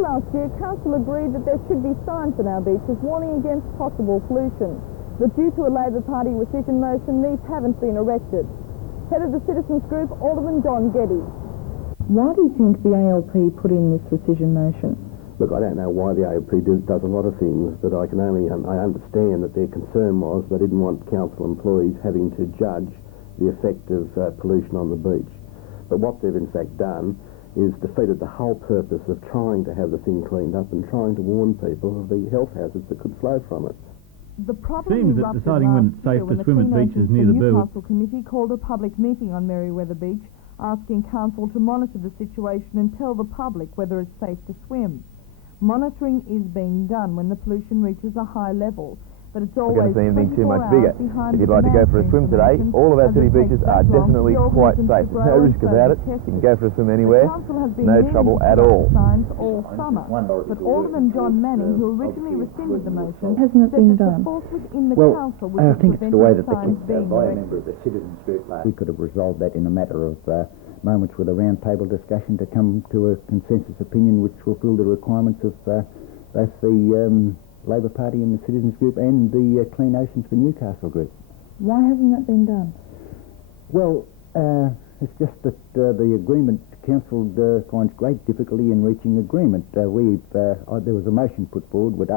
last year, Council agreed that there should be signs on our beaches warning against possible pollution. But due to a Labor Party rescission motion, these haven't been erected. Head of the Citizens Group, Alderman John Geddes. Why do you think the ALP put in this rescission motion? Look, I don't know why the ALP does a lot of things, but I understand that their concern was they didn't want council employees having to judge the effect of pollution on the beach. But what they've in fact done is defeated the whole purpose of trying to have the thing cleaned up and trying to warn people of the health hazards that could flow from it. The problem seems that deciding when it's safe to swim at beaches near the Burwood. The Newcastle Committee called a public meeting on Merewether Beach, asking council to monitor the situation and tell the public whether it's safe to swim. Monitoring is being done when the pollution reaches a high level, but it's always going to see anything too much bigger. If you'd like to go for a swim today, all of our city beaches are definitely quite safe. There's no risk about it. You can go for a swim anywhere, no trouble at all. Signs all summer, but Alderman John Manning, who originally rescinded the motion, hasn't it been done? Well, I think it's the way that by a member of the Citizens Group last. We could have resolved that in a matter of moments with a round table discussion to come to a consensus opinion which fulfilled the requirements of both the Labor Party and the Citizens Group and the Clean Oceans for Newcastle Group. Why hasn't that been done? Well, it's just that the agreement, Council finds great difficulty in reaching agreement. There was a motion put forward which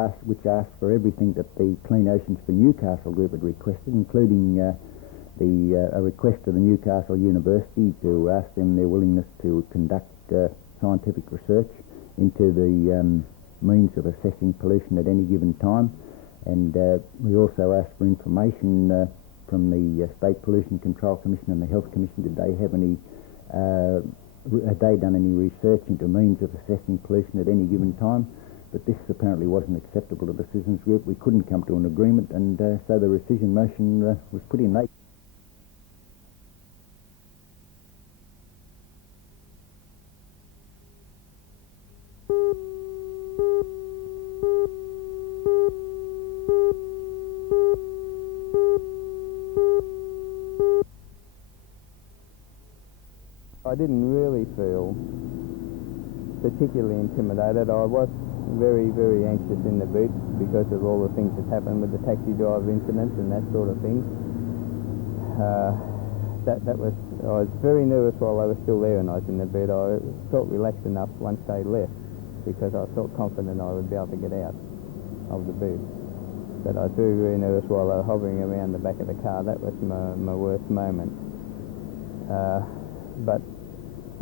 asked for everything that the Clean Oceans for Newcastle Group had requested, including a request to the Newcastle University to ask them their willingness to conduct scientific research into the means of assessing pollution at any given time, and we also asked for information from the State Pollution Control Commission and the Health Commission. Did they have any? Had they done any research into means of assessing pollution at any given time? But this apparently wasn't acceptable to the Citizens Group. We couldn't come to an agreement, and so the rescission motion was put in late. I didn't really feel particularly intimidated. I was very, very anxious in the beach because of all the things that happened with the taxi driver incident and that sort of thing. I was very nervous while I was still there and I was in the bed. I felt relaxed enough once they left because I felt confident I would be able to get out of the beach. But I was very, very nervous while they were hovering around the back of the car. That was my worst moment. But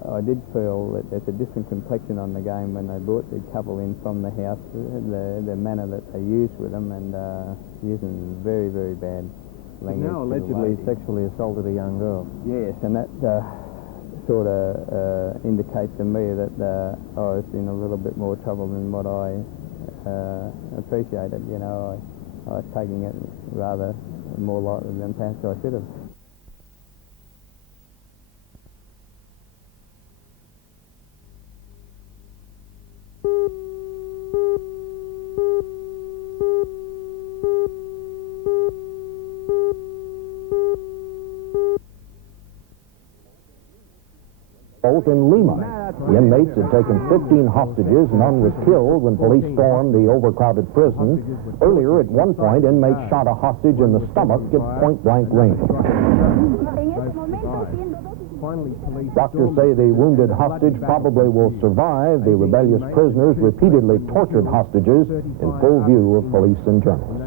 I did feel that there's a different complexion on the game when they brought the couple in from the house, the manner that they used with them, and using very, very bad language. Now allegedly sexually assaulted a young girl. Yes, and that sort of indicates to me that I was in a little bit more trouble than what I appreciated. You know, I was taking it rather more lightly than perhaps I should have. In Lima. The inmates had taken 15 hostages. None was killed when police stormed the overcrowded prison. Earlier, at one point, inmates shot a hostage in the stomach at point-blank range. Doctors say the wounded hostage probably will survive. The rebellious prisoners repeatedly tortured hostages in full view of police and journalists.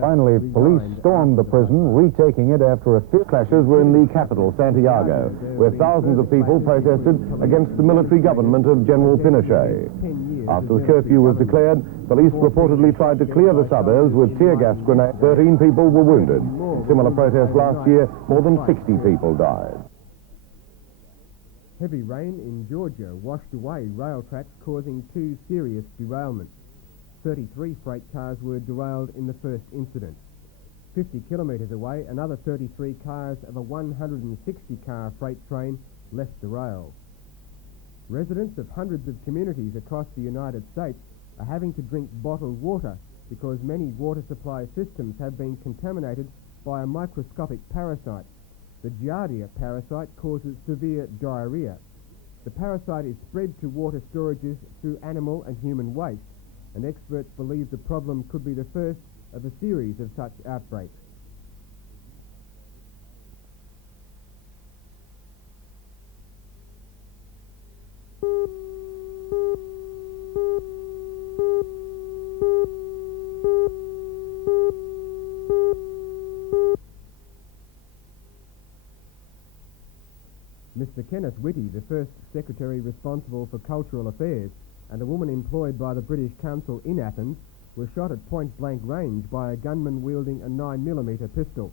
Finally, police stormed the prison, retaking it after a few clashes were in the capital, Santiago, where thousands of people protested against the military government of General Pinochet. After the curfew was declared, police reportedly tried to clear the suburbs with tear gas grenades. 13 people were wounded. In similar protests last year, more than 60 people died. Heavy rain in Georgia washed away rail tracks, causing 2 serious derailments. 33 freight cars were derailed in the first incident. 50 kilometres away, another 33 cars of a 160-car freight train left the rail. Residents of hundreds of communities across the United States are having to drink bottled water because many water supply systems have been contaminated by a microscopic parasite. The Giardia parasite causes severe diarrhea. The parasite is spread to water storages through animal and human waste, and experts believe the problem could be the first of a series of such outbreaks. Mr. Kenneth Whitty, the first secretary responsible for cultural affairs, and a woman employed by the British Council in Athens, were shot at point-blank range by a gunman wielding a 9mm pistol.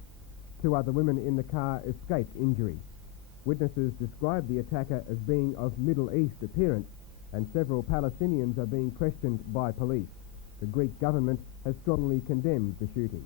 2 other women in the car escaped injury. Witnesses described the attacker as being of Middle East appearance, and several Palestinians are being questioned by police. The Greek government has strongly condemned the shooting.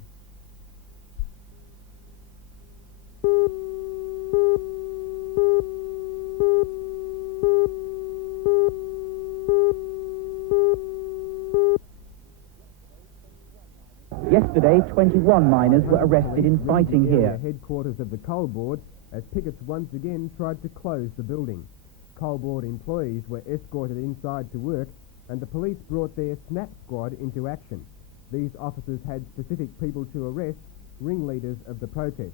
Yesterday, 21 miners were arrested in fighting here. The headquarters of the coal board, as pickets once again tried to close the building. Coal board employees were escorted inside to work, and the police brought their SNAP squad into action. These officers had specific people to arrest, ringleaders of the protest.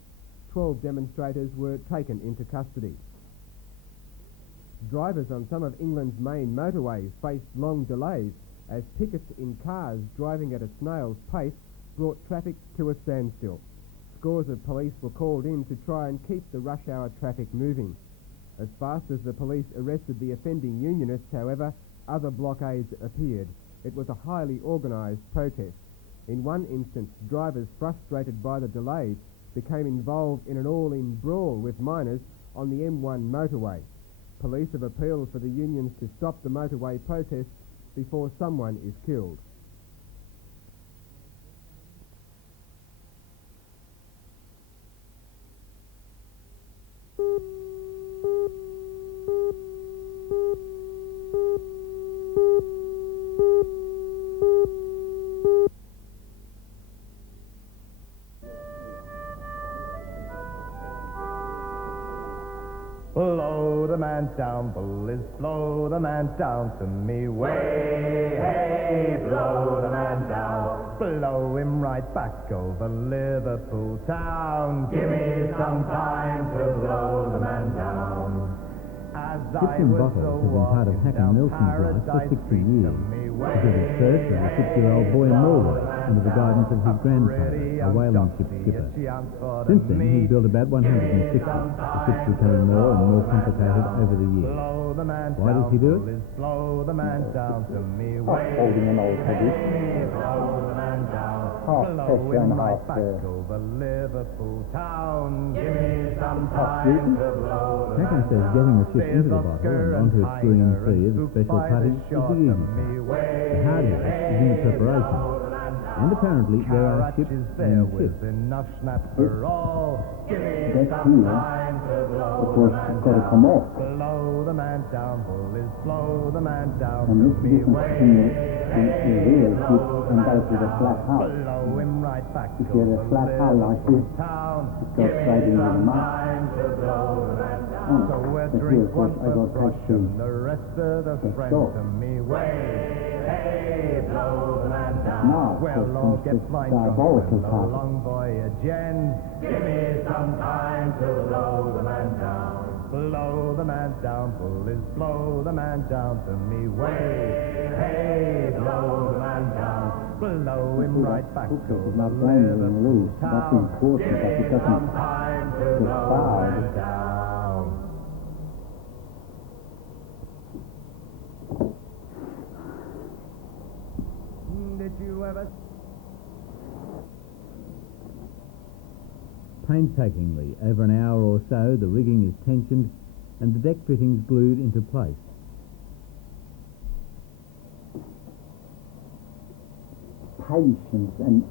12 demonstrators were taken into custody. Drivers on some of England's main motorways faced long delays as pickets in cars driving at a snail's pace brought traffic to a standstill. Scores of police were called in to try and keep the rush hour traffic moving. As fast as the police arrested the offending unionists, however, other blockades appeared. It was a highly organised protest. In one instance, drivers frustrated by the delays became involved in an all-in brawl with miners on the M1 motorway. Police have appealed for the unions to stop the motorway protests before someone is killed. Blow the man down, bullies, blow the man down to me way. Hey, blow the man down. Blow him right back over Liverpool town. Give me some time to blow the man down. As I Gibson was Bottles has been part of Hacken Nelson's life for 60 years. He did it first as a 6-year-old boy in Norway under the guidance of his grandfather, a whaling ship skipper. Since then, he's built about 160. The ships becoming more and more complicated over the years. Why does he do it? Holding an old heavy. Half pressure and half Hacken says getting the ship into the bottle and onto its green sea of special putties is the easy part. The hard work is in the preparation. And apparently there are ships and ships. That's here. Of course, it's got to come off. And this difference between the real ship and those with a flat hull. If you have a flat hull like this, it goes straight into the mud. But here, of course, I got to take the stop. Now, of course, comes the diabolical part. Give me some time to blow the man down. Blow the man down, bullies, blow the man down to me way. Hey, blow the man down. Blow him right back to the Liverpool town. That's important, that it doesn't some time to blow the man down. Did you ever... Painstakingly, over an hour or so, the rigging is tensioned and the deck fittings glued into place. Patience and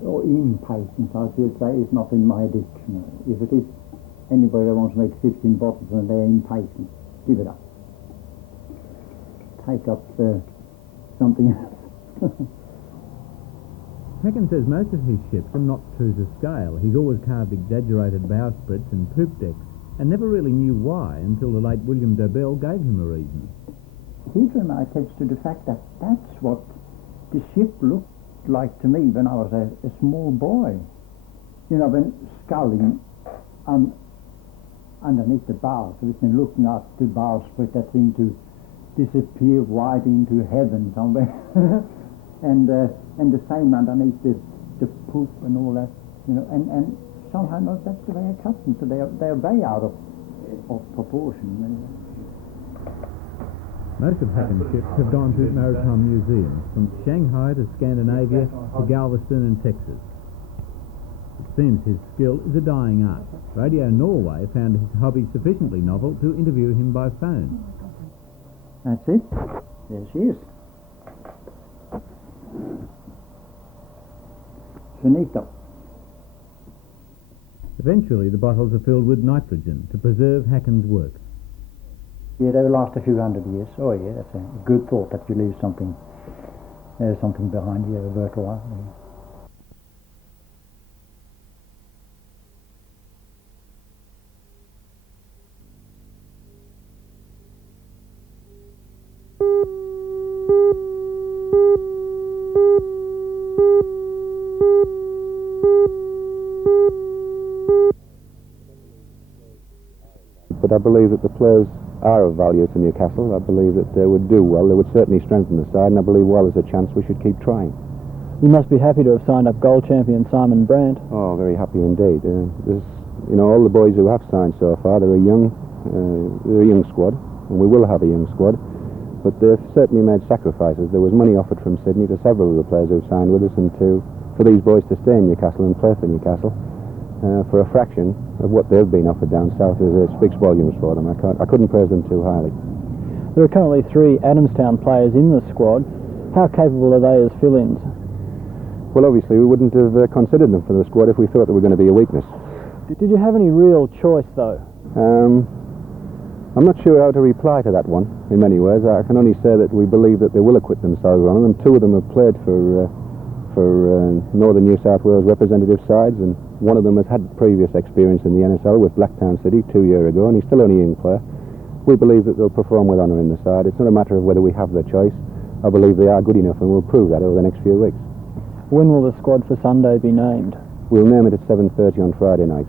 or impatience, I should say, is not in my dictionary. If it is anybody that wants to make 15 bottles and they're impatient, give it up. Take up something else. Hacken says most of his ships are not true to scale. He's always carved exaggerated bowsprits and poop decks and never really knew why until the late William Dobell gave him a reason. He drew my attention to the fact that that's what the ship looked like to me when I was a small boy. You know, when sculling underneath the bows, we've been looking out the bowsprit that seemed to disappear wide into heaven somewhere. and the same underneath the poop and all that, you know, and somehow that's the way I cut them, so they're way out of proportion. Most of Hacken's ships have gone to maritime museums, from Shanghai to Scandinavia to Galveston and Texas. It seems his skill is a dying art. Radio Norway found his hobby sufficiently novel to interview him by phone. That's it. There she is. Finito. Eventually the bottles are filled with nitrogen to preserve Hacken's work. Yeah, they will last a few hundred years. Oh yeah, that's a good thought that you leave something behind you, a worthwhile. Yeah. But I believe that the players are of value to Newcastle. I believe that they would do well. They would certainly strengthen the side, and I believe while there's a chance we should keep trying. You must be happy to have signed up goal champion Simon Brandt. Oh, very happy indeed. There's, you know, all the boys who have signed so far, they're a young squad, and we will have a young squad, but they've certainly made sacrifices. There was money offered from Sydney to several of the players who've signed with us, and for these boys to stay in Newcastle and play for Newcastle. For a fraction of what they've been offered down south, it speaks volumes for them. I couldn't praise them too highly. There are currently 3 Adamstown players in the squad. How capable are they as fill-ins? Well, obviously we wouldn't have considered them for the squad if we thought they were going to be a weakness. Did you have any real choice, though? I'm not sure how to reply to that one, in many ways. I can only say that we believe that they will acquit themselves on them. 2 of them have played for Northern New South Wales representative sides, and one of them has had previous experience in the NSL with Blacktown City 2 years ago, and he's still only a young player. We believe that they'll perform with honour in the side. It's not a matter of whether we have the choice. I believe they are good enough, and we'll prove that over the next few weeks. When will the squad for Sunday be named? We'll name it at 7:30 on Friday night.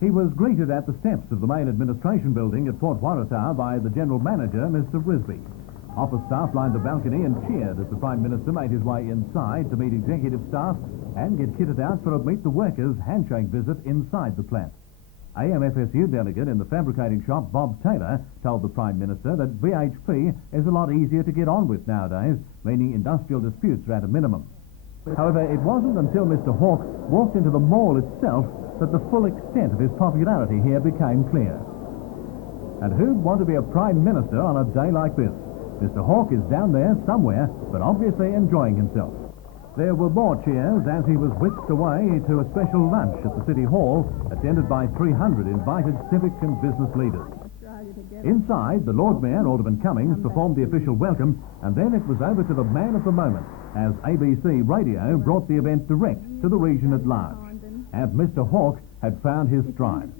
He was greeted at the steps of the main administration building at Port Waratah by the General Manager, Mr. Risby. Office staff lined the balcony and cheered as the Prime Minister made his way inside to meet executive staff and get kitted out for a Meet the Workers handshake visit inside the plant. AMFSU delegate in the fabricating shop, Bob Taylor, told the Prime Minister that BHP is a lot easier to get on with nowadays, meaning industrial disputes are at a minimum. However, it wasn't until Mr. Hawke walked into the mall itself that the full extent of his popularity here became clear. And who'd want to be a Prime Minister on a day like this? Mr. Hawke is down there somewhere, but obviously enjoying himself. There were more cheers as he was whisked away to a special lunch at the City Hall, attended by 300 invited civic and business leaders. Inside, the Lord Mayor, Alderman Cummings, performed the official welcome, and then it was over to the man of the moment, as ABC Radio brought the event direct to the region at large. And Mr. Hawke had found his stride.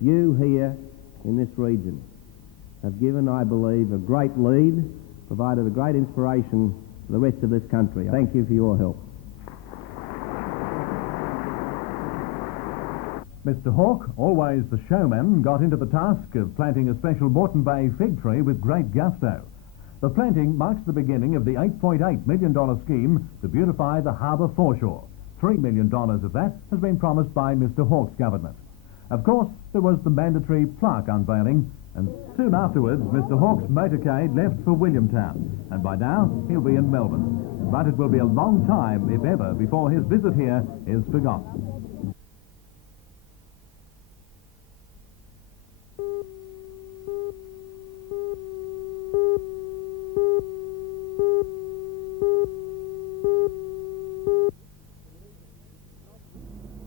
You here in this region have given, I believe, a great lead, provided a great inspiration for the rest of this country. Thank you for your help. Mr. Hawke, always the showman, got into the task of planting a special Moreton Bay fig tree with great gusto. The planting marks the beginning of the $8.8 million scheme to beautify the harbour foreshore. $3 million of that has been promised by Mr. Hawke's government. Of course, there was the mandatory plaque unveiling, and soon afterwards, Mr. Hawke's motorcade left for Williamtown, and by now, he'll be in Melbourne. But it will be a long time, if ever, before his visit here is forgotten.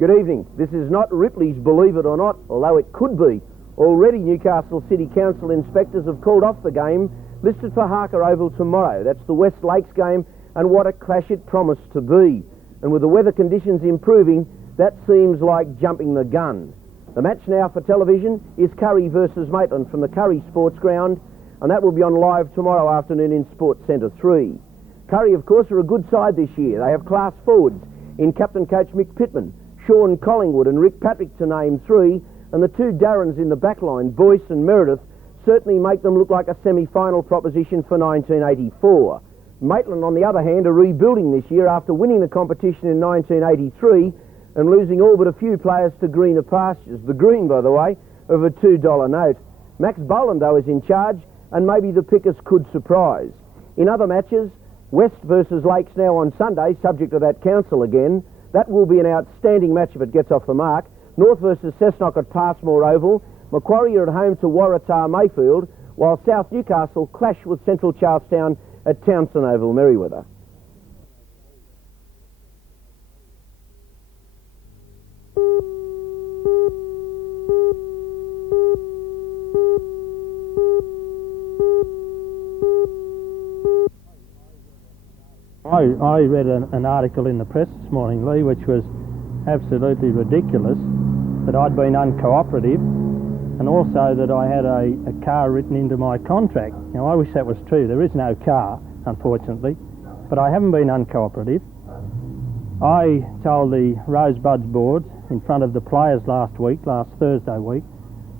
Good evening. This is not Ripley's Believe It or Not, although it could be. Already Newcastle City Council inspectors have called off the game listed for Harker Oval tomorrow. That's the West Lakes game, and what a clash it promised to be. And with the weather conditions improving, that seems like jumping the gun. The match now for television is Curry versus Maitland from the Curry Sports Ground, and that will be on live tomorrow afternoon in Sports Centre 3. Curry, of course, are a good side this year. They have class forwards in captain coach Mick Pittman, Sean Collingwood and Rick Patrick to name three, and the two Darrens in the backline, Boyce and Meredith, certainly make them look like a semi-final proposition for 1984. Maitland, on the other hand, are rebuilding this year after winning the competition in 1983 and losing all but a few players to greener pastures. The green, by the way, of a $2 note. Max Boland, though, is in charge, and maybe the pickers could surprise. In other matches, West versus Lakes now on Sunday, subject to that council again. That will be an outstanding match if it gets off the mark. North versus Cessnock at Passmore Oval. Macquarie are at home to Waratah Mayfield, while South Newcastle clash with Central Charlestown at Townsend Oval, Merriweather. I read an article in the press this morning, Lee, which was absolutely ridiculous, that I'd been uncooperative and also that I had a car written into my contract. Now, I wish that was true. There is no car, unfortunately, but I haven't been uncooperative. I told the Rosebuds board in front of the players last Thursday week,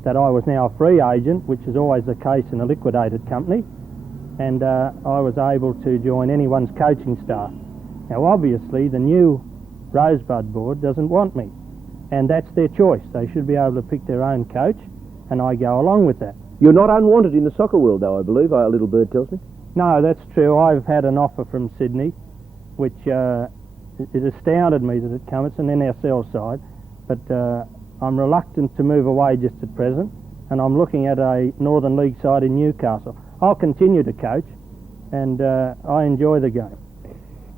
that I was now a free agent, which is always the case in a liquidated company, and I was able to join anyone's coaching staff. Now, obviously, the new Rosebud board doesn't want me, and that's their choice. They should be able to pick their own coach, and I go along with that. You're not unwanted in the soccer world, though, I believe, a little bird tells me. No, that's true. I've had an offer from Sydney, which it astounded me that it came. It's an NSL side, but I'm reluctant to move away just at present, and I'm looking at a Northern League side in Newcastle. I'll continue to coach, and I enjoy the game.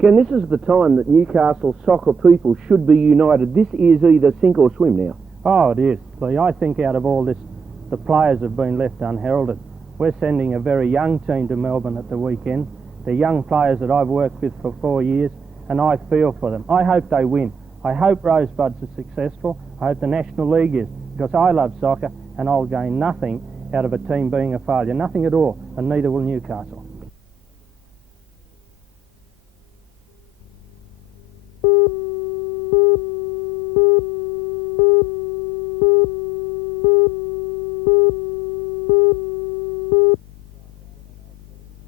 Ken, this is the time that Newcastle soccer people should be united. This is either sink or swim now. Oh, it is, Lee. I think out of all this, the players have been left unheralded. We're sending a very young team to Melbourne at the weekend. They're young players that I've worked with for 4 years, and I feel for them. I hope they win. I hope Rosebuds are successful. I hope the National League is, because I love soccer, and I'll gain nothing out of a team being a failure. Nothing at all, and neither will Newcastle.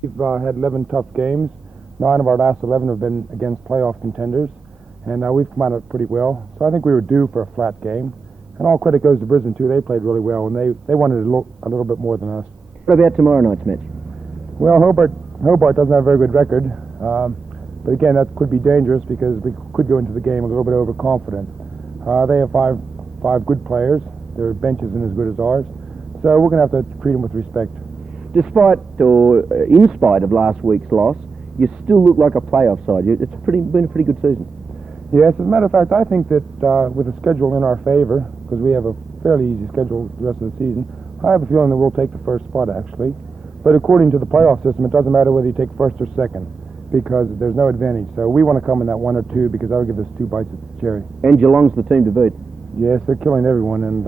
We've had 11 tough games. 9 of our last 11 have been against playoff contenders, and we've come out of it pretty well. So I think we were due for a flat game. And all credit goes to Brisbane too. They played really well, and they wanted a little bit more than us. What about tomorrow night's match? Well, Hobart doesn't have a very good record, but again, that could be dangerous because we could go into the game a little bit overconfident. They have five good players. Their bench isn't as good as ours, so we're going to have to treat them with respect. Despite or in spite of last week's loss, you still look like a playoff side. It's been a pretty good season. Yes, as a matter of fact, I think that with the schedule in our favour, because we have a fairly easy schedule the rest of the season, I have a feeling that we'll take the first spot, actually. But according to the playoff system, it doesn't matter whether you take first or second, because there's no advantage. So we want to come in that 1 or 2, because that'll give us 2 bites at the cherry. And Geelong's the team to beat. Yes, they're killing everyone, and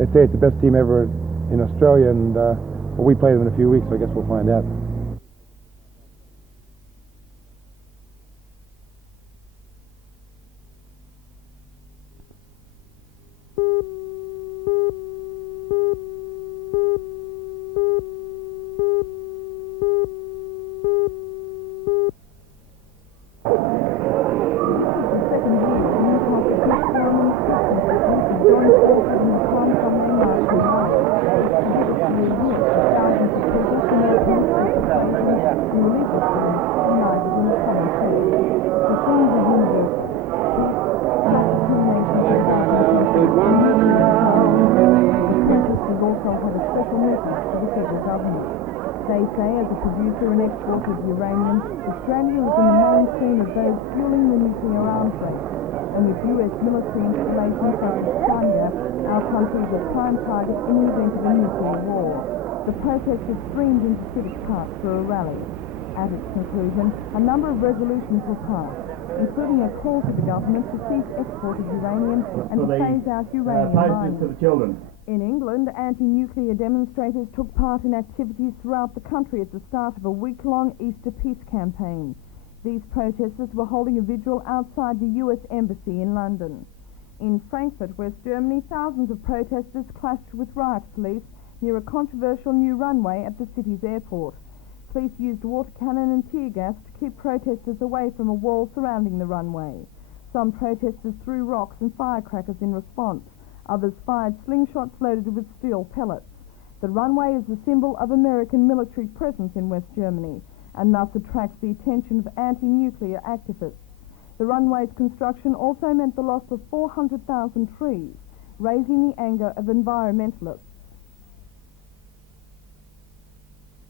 they say it's the best team ever in Australia, and well, we play them in a few weeks, so I guess we'll find out. They say, as a producer and exporter of uranium, Australia is in the mainstream of those fueling the nuclear arms race. and with US military installations in Australia, our country is a prime target in the event of a nuclear war. The protesters streamed into Civic Park for a rally. At its conclusion, a number of resolutions were passed, including a call to the government to cease export of uranium and to phase out uranium mining. To the children. In England, anti-nuclear demonstrators took part in activities throughout the country at the start of a week-long Easter peace campaign. These protesters were holding a vigil outside the US Embassy in London. In Frankfurt, West Germany, thousands of protesters clashed with riot police near a controversial new runway at the city's airport. Police used water cannon and tear gas to keep protesters away from a wall surrounding the runway. Some protesters threw rocks and firecrackers in response. Others fired slingshots loaded with steel pellets. The runway is a symbol of American military presence in West Germany and thus attracts the attention of anti-nuclear activists. The runway's construction also meant the loss of 400,000 trees, raising the anger of environmentalists.